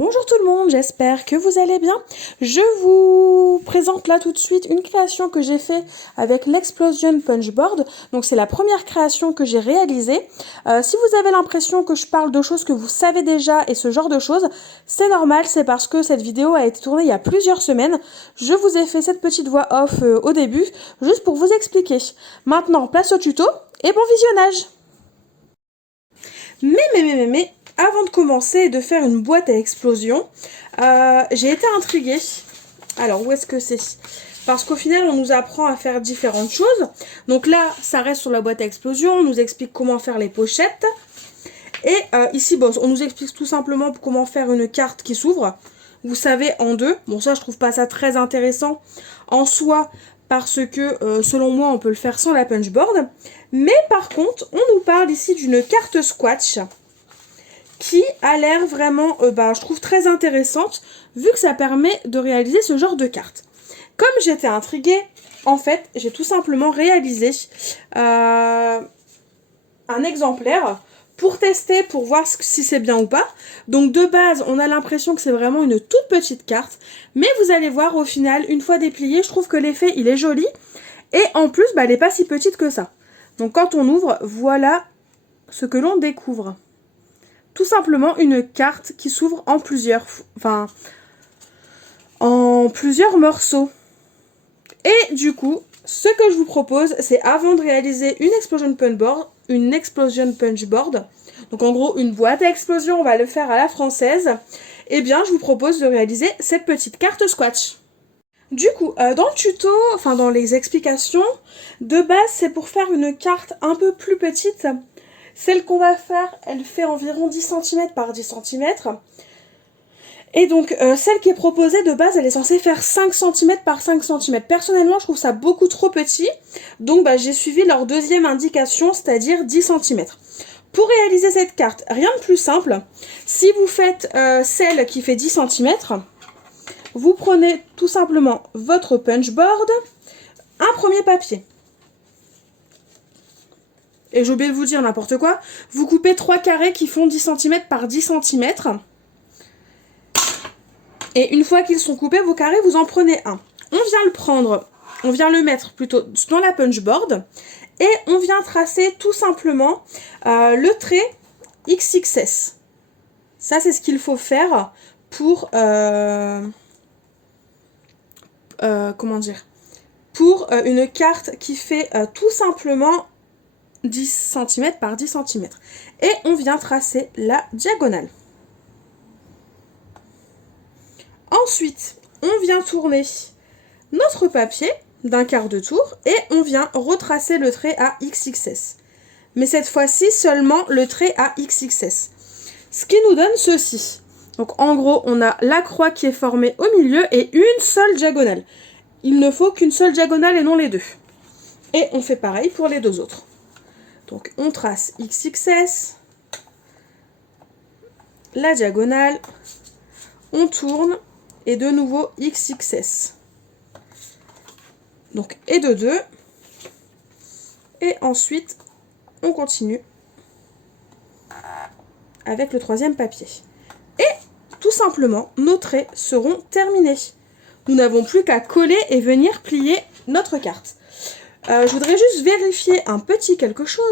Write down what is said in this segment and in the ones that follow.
Bonjour tout le monde, j'espère que vous allez bien. Je vous présente là tout de suite une création que j'ai fait avec l'Explosion Punchboard. Donc c'est la première création que j'ai réalisée. Si vous avez l'impression que je parle de choses que vous savez déjà et ce genre de choses, c'est normal, c'est parce que cette vidéo a été tournée il y a plusieurs semaines. Je vous ai fait cette petite voix off au début, juste pour vous expliquer. Maintenant, place au tuto et bon visionnage. Mais, avant de commencer et de faire une boîte à explosion, j'ai été intriguée. Alors, où est-ce que c'est? Parce qu'au final, on nous apprend à faire différentes choses. Donc là, ça reste sur la boîte à explosion. On nous explique comment faire les pochettes. Et ici, bon, on nous explique tout simplement comment faire une carte qui s'ouvre. Vous savez, en deux. Bon, ça, je trouve pas ça très intéressant en soi, parce que, selon moi, on peut le faire sans la punchboard. Mais par contre, on nous parle ici d'une carte Squatch qui a l'air vraiment, je trouve très intéressante, vu que ça permet de réaliser ce genre de carte. Comme j'étais intriguée, en fait, j'ai tout simplement réalisé un exemplaire pour tester, pour voir si c'est bien ou pas. Donc de base, on a l'impression que c'est vraiment une toute petite carte, mais vous allez voir au final, une fois dépliée, je trouve que l'effet, il est joli, et en plus, elle n'est pas si petite que ça. Donc quand on ouvre, voilà ce que l'on découvre. Tout simplement une carte qui s'ouvre en plusieurs, en plusieurs morceaux. Et du coup, ce que je vous propose, c'est avant de réaliser une Explosion Punchboard, donc en gros une boîte à explosion, on va le faire à la française, et bien je vous propose de réaliser cette petite carte Squatch. Du coup, dans le tuto, dans les explications, de base c'est pour faire une carte un peu plus petite. Celle qu'on va faire, elle fait environ 10 cm par 10 cm. Et donc, celle qui est proposée de base, elle est censée faire 5 cm par 5 cm. Personnellement, je trouve ça beaucoup trop petit. Donc, j'ai suivi leur deuxième indication, c'est-à-dire 10 cm. Pour réaliser cette carte, rien de plus simple. Si vous faites celle qui fait 10 cm, vous prenez tout simplement votre punchboard, un premier papier. Et j'ai oublié de vous dire n'importe quoi, vous coupez 3 carrés qui font 10 cm par 10 cm. Et une fois qu'ils sont coupés, vos carrés, vous en prenez un. On vient le prendre, on vient le mettre plutôt dans la punchboard. Et on vient tracer tout simplement le trait XXS. Ça, c'est ce qu'il faut faire pour... pour une carte qui fait tout simplement 10 cm par 10 cm. Et on vient tracer la diagonale. Ensuite, on vient tourner notre papier d'un quart de tour et on vient retracer le trait à XXS. Mais cette fois-ci, seulement le trait à XXS. Ce qui nous donne ceci. Donc en gros, on a la croix qui est formée au milieu et une seule diagonale. Il ne faut qu'une seule diagonale et non les deux. Et on fait pareil pour les deux autres. Donc on trace XXS, la diagonale, on tourne et de nouveau XXS. Donc et de deux. Et ensuite on continue avec le troisième papier. Et tout simplement nos traits seront terminés. Nous n'avons plus qu'à coller et venir plier notre carte. Je voudrais juste vérifier un petit quelque chose.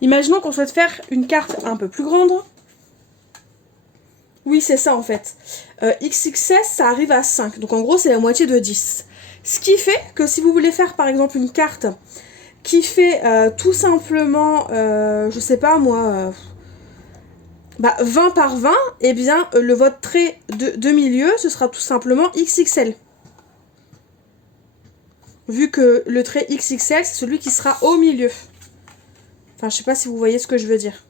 Imaginons qu'on souhaite faire une carte un peu plus grande. Oui, c'est ça en fait. XXS, ça arrive à 5. Donc en gros, c'est la moitié de 10. Ce qui fait que si vous voulez faire par exemple une carte qui fait tout simplement, je sais pas moi, 20 par 20, eh bien votre trait de milieu, ce sera tout simplement XXL. Vu que le trait XXL, c'est celui qui sera au milieu. Enfin, je sais pas si vous voyez ce que je veux dire.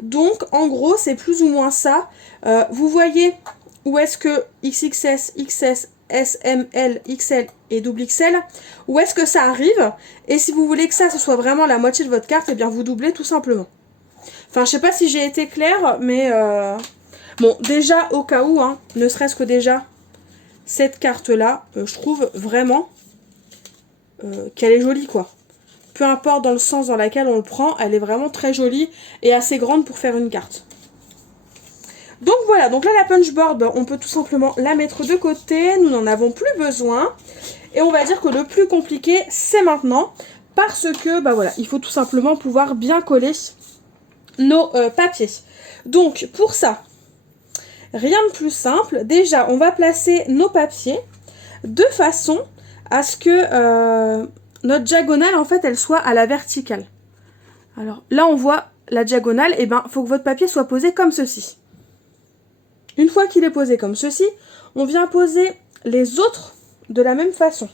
Donc, en gros, c'est plus ou moins ça. Vous voyez où est-ce que XXS, XS, S, M, L, XL et XXL, où est-ce que ça arrive. Et si vous voulez que ça, ce soit vraiment la moitié de votre carte, eh bien, vous doublez tout simplement. Enfin, je sais pas si j'ai été claire, mais... Bon, déjà, au cas où, hein, ne serait-ce que déjà... Cette carte-là, je trouve vraiment qu'elle est jolie, quoi. Peu importe dans le sens dans lequel on le prend, elle est vraiment très jolie et assez grande pour faire une carte. Donc voilà, donc là la punchboard, on peut tout simplement la mettre de côté, nous n'en avons plus besoin. Et on va dire que le plus compliqué, c'est maintenant, parce que, bah voilà, il faut tout simplement pouvoir bien coller nos papiers. Donc pour ça, rien de plus simple. Déjà, on va placer nos papiers de façon à ce que notre diagonale, en fait, elle soit à la verticale. Alors là, on voit la diagonale, et ben, il faut que votre papier soit posé comme ceci. Une fois qu'il est posé comme ceci, on vient poser les autres de la même façon.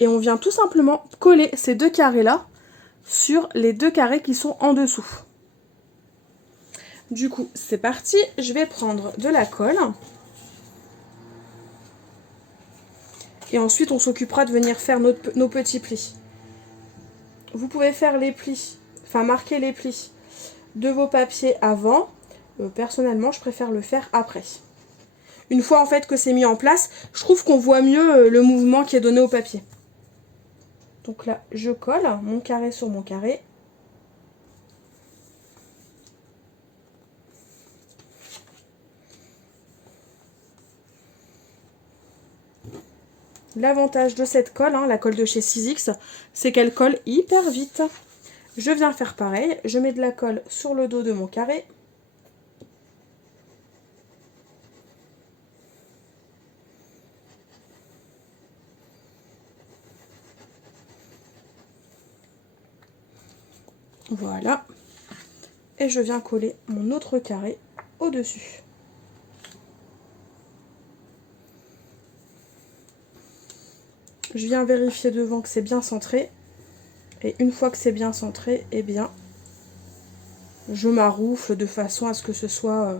Et on vient tout simplement coller ces deux carrés-là sur les deux carrés qui sont en dessous. Du coup, c'est parti. Je vais prendre de la colle. Et ensuite, on s'occupera de venir faire nos petits plis. Vous pouvez faire les plis, enfin marquer les plis de vos papiers avant. Personnellement, je préfère le faire après. Une fois en fait que c'est mis en place, je trouve qu'on voit mieux le mouvement qui est donné au papier. Donc là, je colle mon carré sur mon carré. L'avantage de cette colle, la colle de chez 6X, c'est qu'elle colle hyper vite. Je viens faire pareil, je mets de la colle sur le dos de mon carré. Voilà. Et je viens coller mon autre carré au-dessus. Je viens vérifier devant que c'est bien centré. Et une fois que c'est bien centré, eh bien, je m'arroufle de façon à ce que ce soit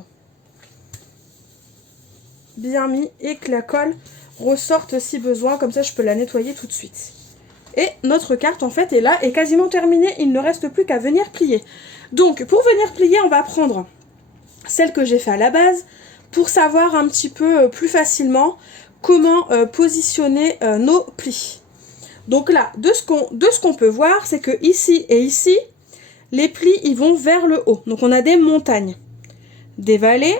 bien mis et que la colle ressorte si besoin. Comme ça, je peux la nettoyer tout de suite. Et notre carte, en fait, est là, est quasiment terminée. Il ne reste plus qu'à venir plier. Donc, pour venir plier, on va prendre celle que j'ai fait à la base pour savoir un petit peu plus facilement comment positionner nos plis. Donc là, de ce qu'on peut voir, c'est que ici et ici, les plis, ils vont vers le haut. Donc on a des montagnes, des vallées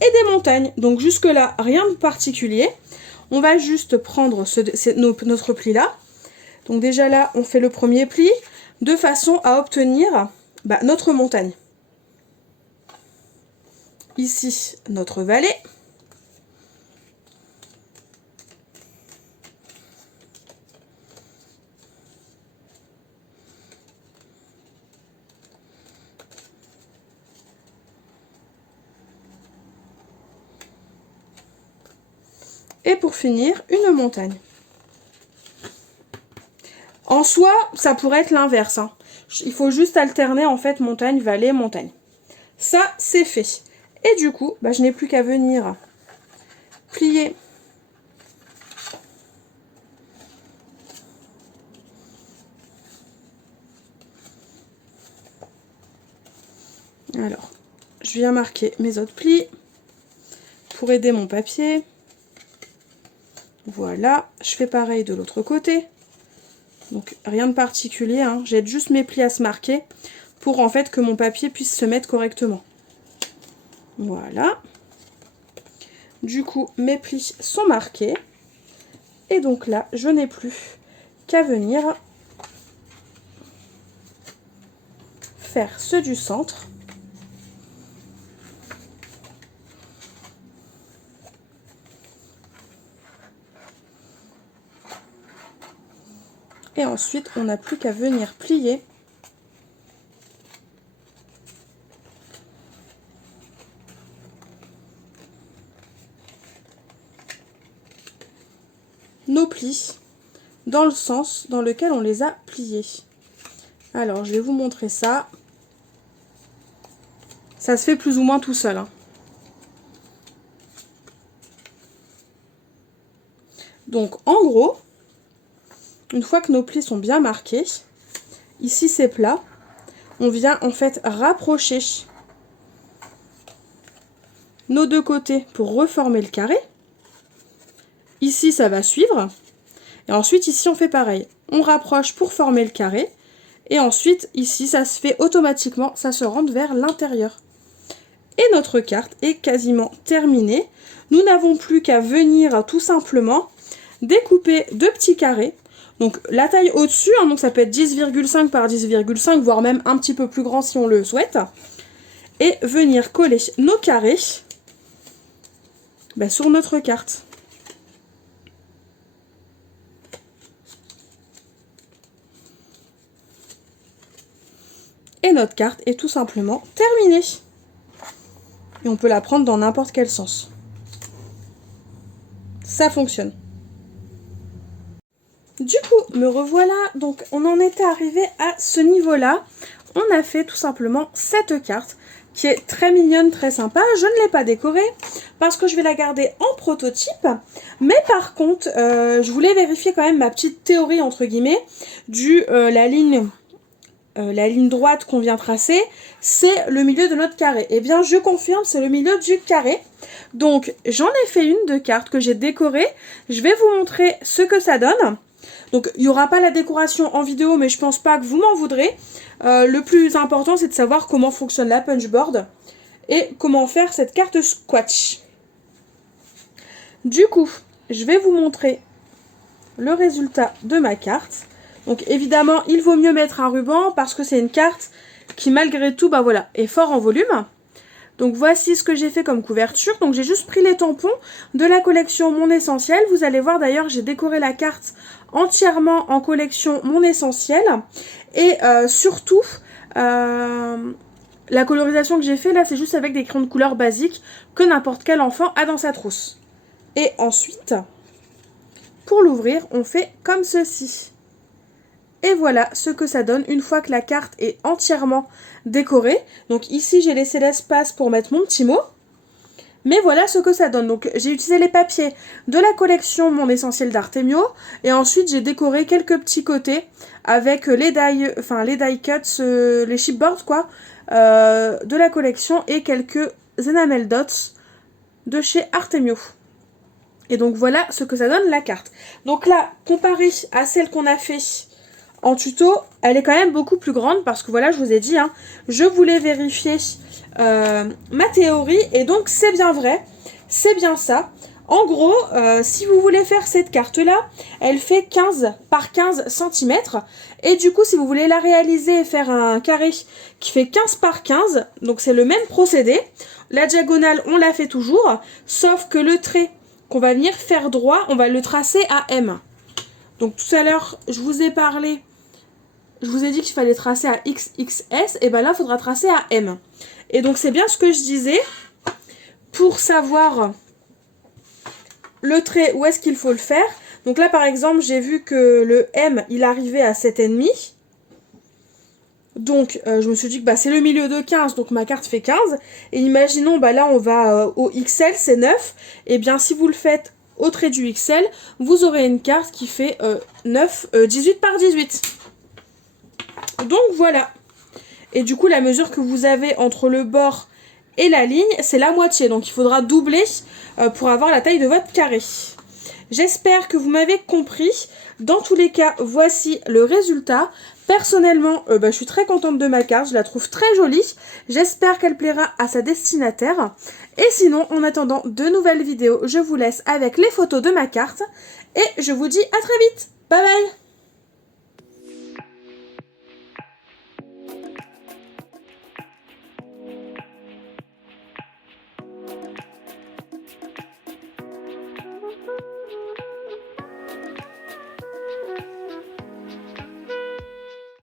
et des montagnes. Donc jusque là, rien de particulier. On va juste prendre notre pli là. Donc déjà là, on fait le premier pli de façon à obtenir notre montagne. Ici, notre vallée. Et pour finir, une montagne. En soi, ça pourrait être l'inverse. Il faut juste alterner en fait montagne, vallée, montagne. Ça, c'est fait. Et du coup, je n'ai plus qu'à venir plier alors, je viens marquer mes autres plis pour aider mon papier. Voilà, je fais pareil de l'autre côté. Donc rien de particulier, j'aide juste mes plis à se marquer pour en fait que mon papier puisse se mettre correctement. Voilà. Du coup, mes plis sont marqués. Et donc là, je n'ai plus qu'à venir faire ceux du centre. Et ensuite, on n'a plus qu'à venir plier nos plis dans le sens dans lequel on les a pliés. Alors, je vais vous montrer ça. Ça se fait plus ou moins tout seul. Donc, en gros, une fois que nos plis sont bien marqués, ici c'est plat, on vient en fait rapprocher nos deux côtés pour reformer le carré. Ici ça va suivre. Et ensuite ici on fait pareil. on rapproche pour former le carré. Et ensuite, ici, ça se fait automatiquement, ça se rentre vers l'intérieur. Et notre carte est quasiment terminée. Nous n'avons plus qu'à venir tout simplement découper 2 petits carrés. Donc la taille au-dessus, hein, donc ça peut être 10,5 par 10,5, voire même un petit peu plus grand si on le souhaite. Et venir coller nos carrés sur notre carte. Et notre carte est tout simplement terminée. Et on peut la prendre dans n'importe quel sens. Ça fonctionne. Du coup, me revoilà. Donc, on en était arrivé à ce niveau-là. On a fait tout simplement cette carte qui est très mignonne, très sympa. Je ne l'ai pas décorée parce que je vais la garder en prototype. Mais par contre, je voulais vérifier quand même ma petite théorie, entre guillemets, la ligne droite qu'on vient tracer, c'est le milieu de notre carré. Et bien, je confirme, c'est le milieu du carré. Donc, j'en ai fait une de carte que j'ai décorée. Je vais vous montrer ce que ça donne. Donc, il n'y aura pas la décoration en vidéo, mais je pense pas que vous m'en voudrez. Le plus important, c'est de savoir comment fonctionne la punchboard et comment faire cette carte squash. Du coup, je vais vous montrer le résultat de ma carte. Donc évidemment, il vaut mieux mettre un ruban parce que c'est une carte qui malgré tout, est fort en volume. Donc voici ce que j'ai fait comme couverture. Donc j'ai juste pris les tampons de la collection Mon Essentiel. Vous allez voir d'ailleurs, j'ai décoré la carte entièrement en collection Mon Essentiel. Et surtout, la colorisation que j'ai fait là, c'est juste avec des crayons de couleur basiques que n'importe quel enfant a dans sa trousse. Et ensuite, pour l'ouvrir, on fait comme ceci. Et voilà ce que ça donne une fois que la carte est entièrement décorée. Donc ici, j'ai laissé l'espace pour mettre mon petit mot. Mais voilà ce que ça donne. Donc j'ai utilisé les papiers de la collection Mon Essentiel d'Artemio. Et ensuite, j'ai décoré quelques petits côtés avec les die cuts, les chipboards quoi, de la collection et quelques enamel dots de chez Artemio. Et donc voilà ce que ça donne la carte. Donc là, comparé à celle qu'on a fait en tuto, elle est quand même beaucoup plus grande parce que voilà, je vous ai dit, hein, je voulais vérifier ma théorie et donc c'est bien vrai, c'est bien ça. En gros, si vous voulez faire cette carte-là, elle fait 15 par 15 cm. Et du coup, si vous voulez la réaliser et faire un carré qui fait 15 par 15, donc c'est le même procédé. La diagonale, on la fait toujours, sauf que le trait qu'on va venir faire droit, on va le tracer à M. Donc tout à l'heure, je vous ai parlé, je vous ai dit qu'il fallait tracer à XXS, et bien là, il faudra tracer à M. Et donc c'est bien ce que je disais, pour savoir le trait, où est-ce qu'il faut le faire. Donc là, par exemple, j'ai vu que le M, il arrivait à 7,5. Donc, je me suis dit que c'est le milieu de 15, donc ma carte fait 15. Et imaginons, là, on va au XL, c'est 9. Et bien, si vous le faites au trait du XL, vous aurez une carte qui fait 18 par 18. Donc, voilà. Et du coup, la mesure que vous avez entre le bord et la ligne, c'est la moitié. Donc, il faudra doubler pour avoir la taille de votre carré. J'espère que vous m'avez compris. Dans tous les cas, voici le résultat. Personnellement, je suis très contente de ma carte. Je la trouve très jolie. J'espère qu'elle plaira à sa destinataire. Et sinon, en attendant de nouvelles vidéos, je vous laisse avec les photos de ma carte. Et je vous dis à très vite. Bye bye!